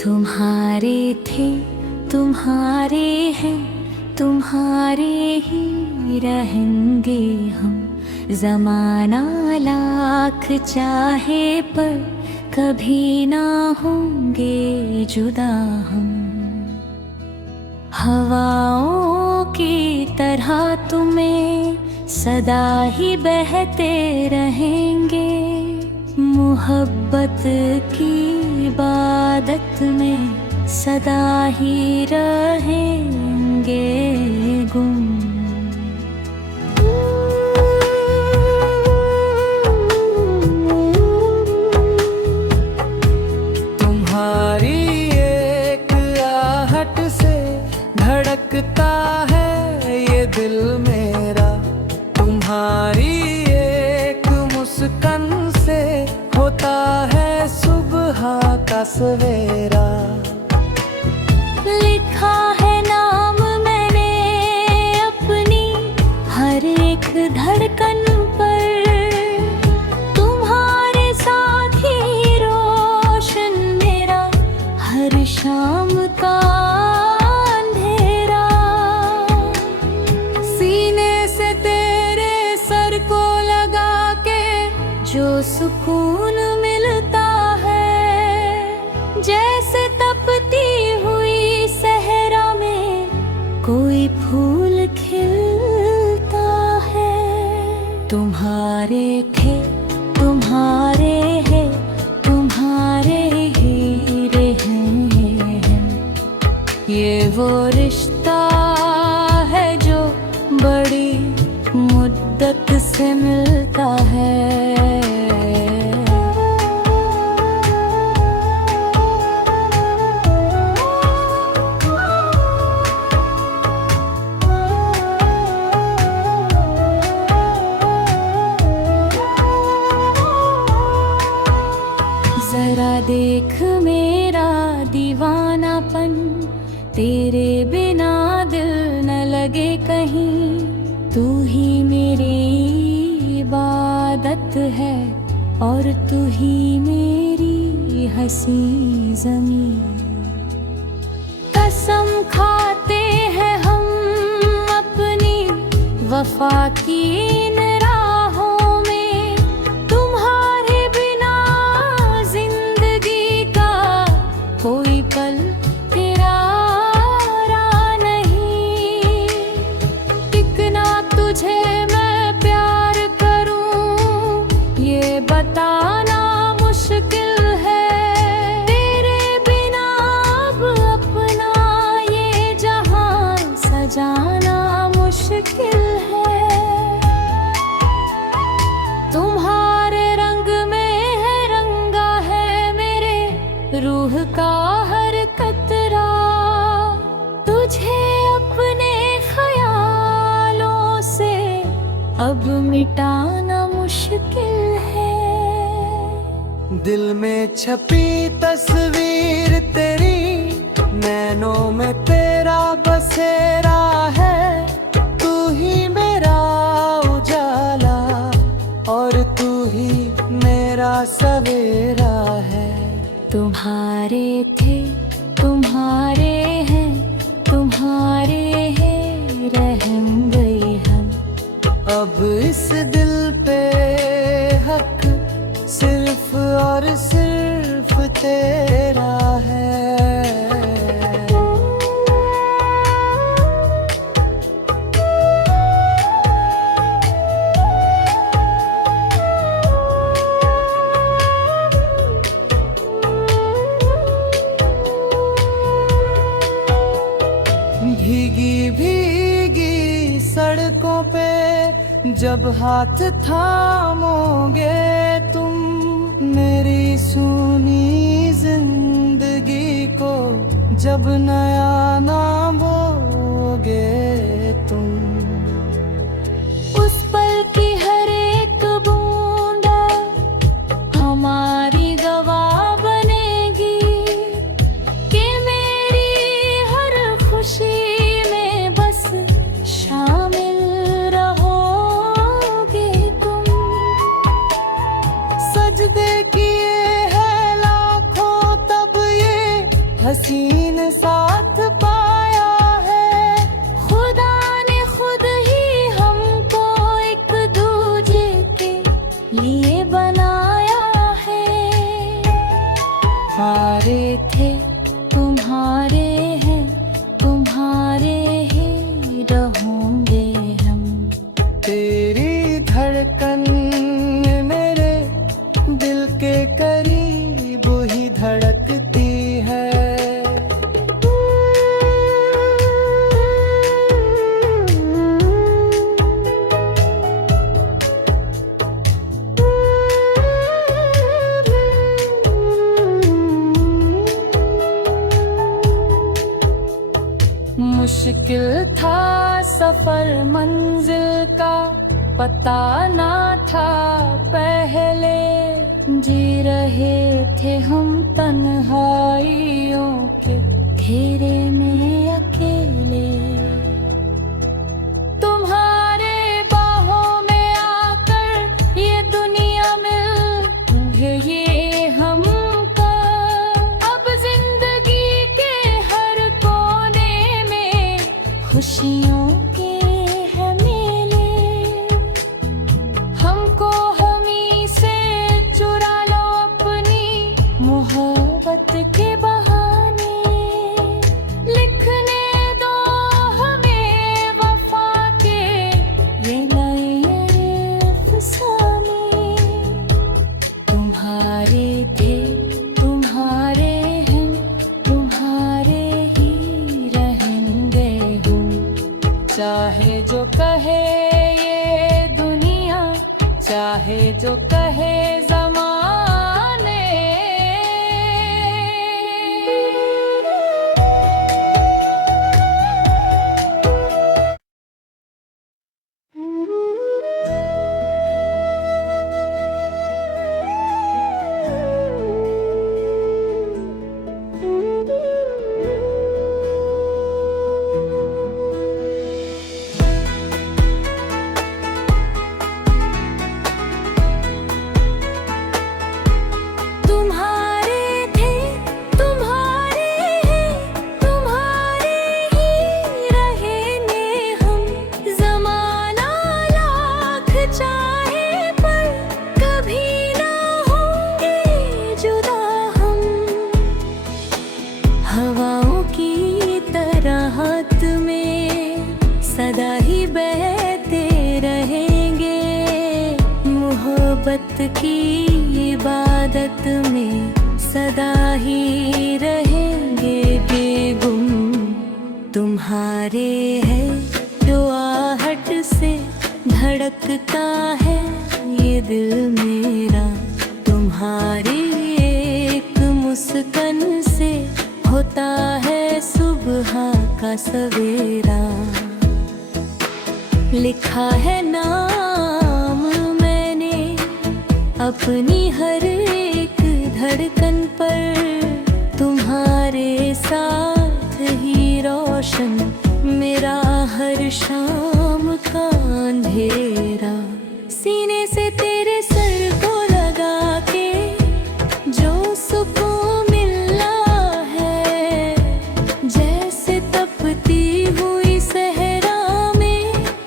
तुम्हारे थे, तुम्हारे हैं, तुम्हारे ही रहेंगे हम। जमाना लाख चाहे पर कभी ना होंगे जुदा हम। हवाओं की तरह तुम्हें सदा ही बहते रहेंगे। मोहब्बत की इबादत में सदा ही रहेंगे गुम। तुम्हारी एक आहट से धड़कता है ये दिल मेरा। तुम्हारी एक मुस्कान से होता है सुबह का सवेरा। लिखा है नाम मैंने अपनी हर एक धड़कन पर। तुम्हारे साथ ही रोशन मेरा हर शाम का अंधेरा। सीने से तेरे सर को लगा के जो सुकून मिलता है, जैसे तपती हुई सहरा में कोई फूल खिलता है। तुम्हारे थे, तुम्हारे हैं, तुम्हारे ही रहेंगे हम। ये वो रिश्ता है जो बड़ी मुद्दत से मिलता है। जरा देख मेरा दीवानापन, तेरे बिना दिल न लगे कहीं। तू ही मेरी इबादत है और तू ही मेरी हंसी ज़मीं। कसम खाते हैं हम अपनी वफा की इन राहों में। तुम्हारे बिना जिंदगी का कोई पल तेरा नहीं। कितना तुझे मैं प्यार करूं ये बताना मुश्किल है। तेरे बिना अब अपना ये जहां सजाना मुश्किल है। तुम्हारे रंग में है रंगा है मेरे रूह का हर कतरा। तुझे अपने ख्यालों से अब मिटाना मुश्किल है। दिल में छपी तस्वीर तेरी, नैनों में तेरा बसेरा है। तू ही मेरा उजाला और तू ही मेरा सवेरा है। तुम्हारे थे, तुम्हारे हैं, तुम्हारे हैं रहेंगे हम। अब इस दिल पे हक सिर्फ और सिर्फ तेरा है। भीगी भीगी सड़कों पे जब हाथ थामोगे तुम, मेरी सूनी जिंदगी को जब नया नाम बोगे तुम। उस पल की हर एक बूंद हमारी गवाह बनेगी कि मेरी हर खुशी में बस शामिल रहोगे तुम। सजदे किए हैं लाखों तब ये यकीन साथ पाया है। खुदा ने खुद ही हमको एक दूजे के लिए बनाया है। हारे थे तुम्हारे हैं, तुम्हारे ही रहोगे हम। तेरी धड़कन मेरे दिल के करीब ही धड़कती है। मुश्किल था सफर मंजिल का, पता ना था पहले। जी रहे थे हम तन्हाइयों के घेरे में अकेले। तुम्हारे बाहों में आकर ये दुनिया मिल ये हमका। अब जिंदगी के हर कोने में खुशियों के है मेले। हमको हमी से चुरा लो अपनी मोहब्बत के बहाने। लिखने दो हमें वफा के ये नए अफसाने। तुम्हारे थे तुम्हारे हैं, तुम्हारे ही रहेंगे हम। चाहे जो कहे ये दुनिया, चाहे जो कहे ज़माने। तुम्हारे थे तुम्हारे हैं, तुम्हारे ही रहेंगे हम। ज़माना लाख चाहे पर कभी ना होंगे जुदा हम। हवाओं की तरह में सदा ही बहते रहेंगे। मोहब्बत की इबादत में सदा ही रहेंगे बेगुम। तुम्हारे है जो आहट से धड़कता है ये दिल मेरा। तुम्हारी एक मुस्कान से होता है सुबह का सवेरा। लिखा है नाम मैंने अपनी हर एक धड़कन पर। तुम्हारे साथ ही रोशन मेरा हर शाम का अंधेरा। सीने से तेरे सर को लगा के जो सुकून मिला है, जैसे तपती हुई सहरा में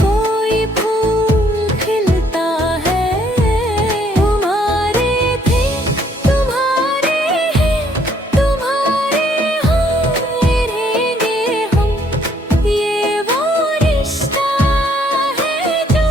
कोई फूल खिलता है। तुम्हारे थे तुम्हारे हैं, तुम्हारे हाँ रहेंगे हम। ये वो रिश्ता है जो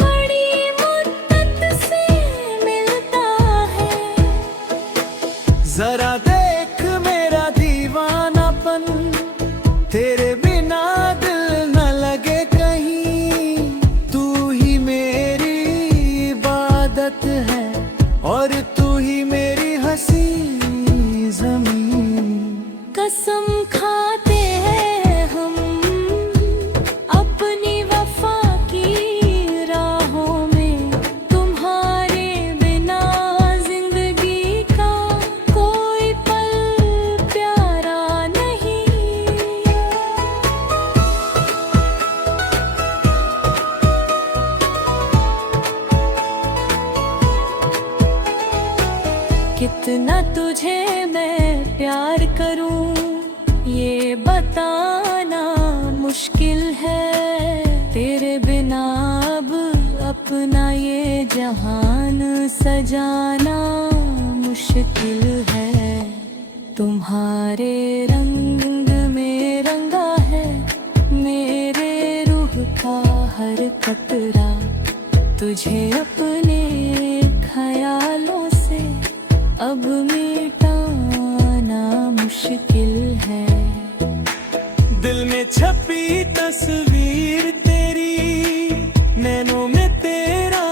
बड़ी मुद्दत से मिलता है। जरा देख मेरा दीवानापन, तेरे बिना दिल न लगे कहीं। तू ही मेरी इबादत है और तू ही मेरी हंसी ज़मीन। कसम खाते हैं हम अपनी वफा की राहों में। तुम्हारे बिना जिंदगी का कोई पल प्यारा नहीं। कितना तुझे मैं प्यार करूं, ये बताना मुश्किल है, तेरे बिना अब अपना ये जहान सजाना मुश्किल है। तुम्हारे रंग में रंगा है मेरे रूह का हर कतरा, तुझे अपने ख्यालों से अब मिटाना मुश्किल है। दिल में छपी तस्वीर तेरी, नैनों में तेरा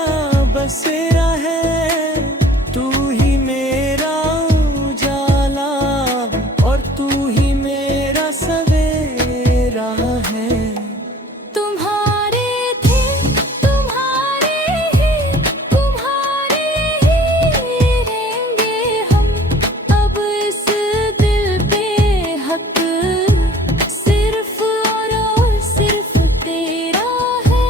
बसेरा है, तू ही मेरा उजाला और तू ही मेरा सवेरा है। तुम्हारे थे तुम्हारे ही रहेंगे हम, अब इस दिल पे हक सिर्फ और सिर्फ तेरा है।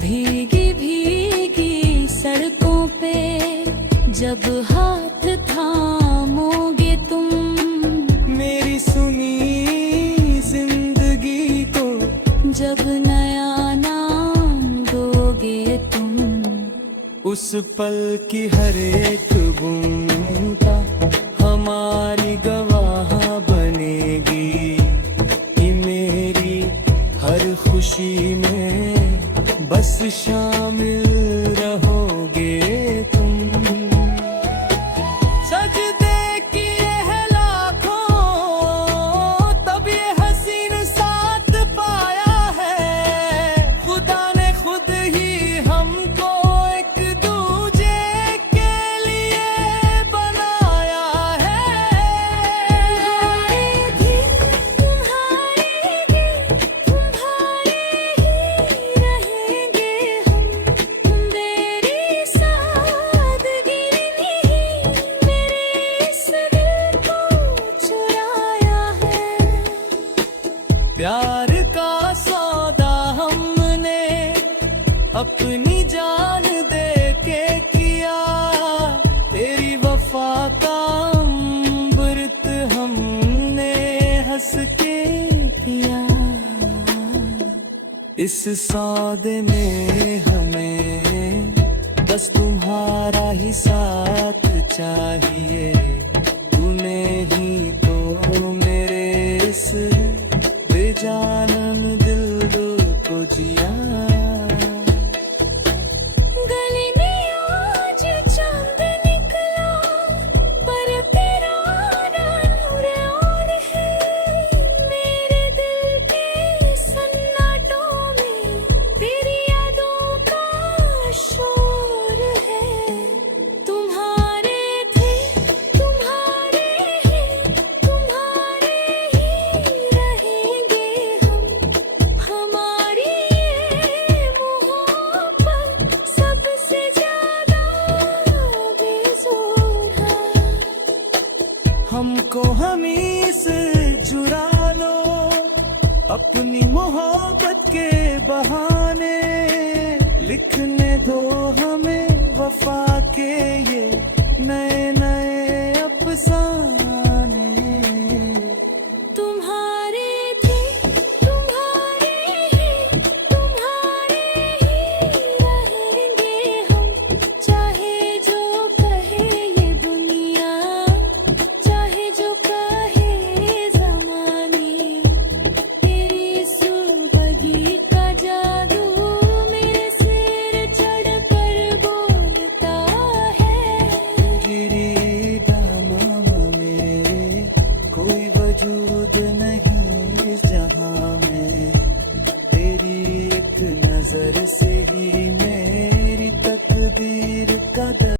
भीगी भीगी सड़कों पे जब हाथ थामोगे तुम, मेरी सुनी जिंदगी को जब नया नाम दोगे तुम, उस पल की हर एक बूंदा हमारी गवाह बनेगी, कि मेरी हर खुशी में बस शामिल रहोगे तुम। सजदे किए हैं लाखों, तब ये हसीन साथ पाया है, खुदा ने खुद ही हमको एक दूजे के लिए बनाया है। तुम्हारे ही रहेंगे हम, तेरी सादगी ने ही मेरे इस दिल को चुराया है। प्यार का सौदा हमने अपनी जान दे के किया, तेरी वफा का अमृत हमने हंस के पिया। इस सौदे में हमें बस तुम्हारा ही साथ चाहिए, तूने ही तो मेरे इस बेजानन दिल को जिया। गली में आज चांद निकला, पर तेरा नूर और है, मेरे दिल के सन्नाटों में तेरी यादों का शोर है। तुम्हारे थे तुम्हारे ही रहेंगे हम, हमारी ये मोहब्बत सबसे ज्यादा बेजोर है। हमको हमी से चुरा लो अपनी मोहब्बत के बहाने, लिखने दो हमें वफा के ये नए नए अफसाने।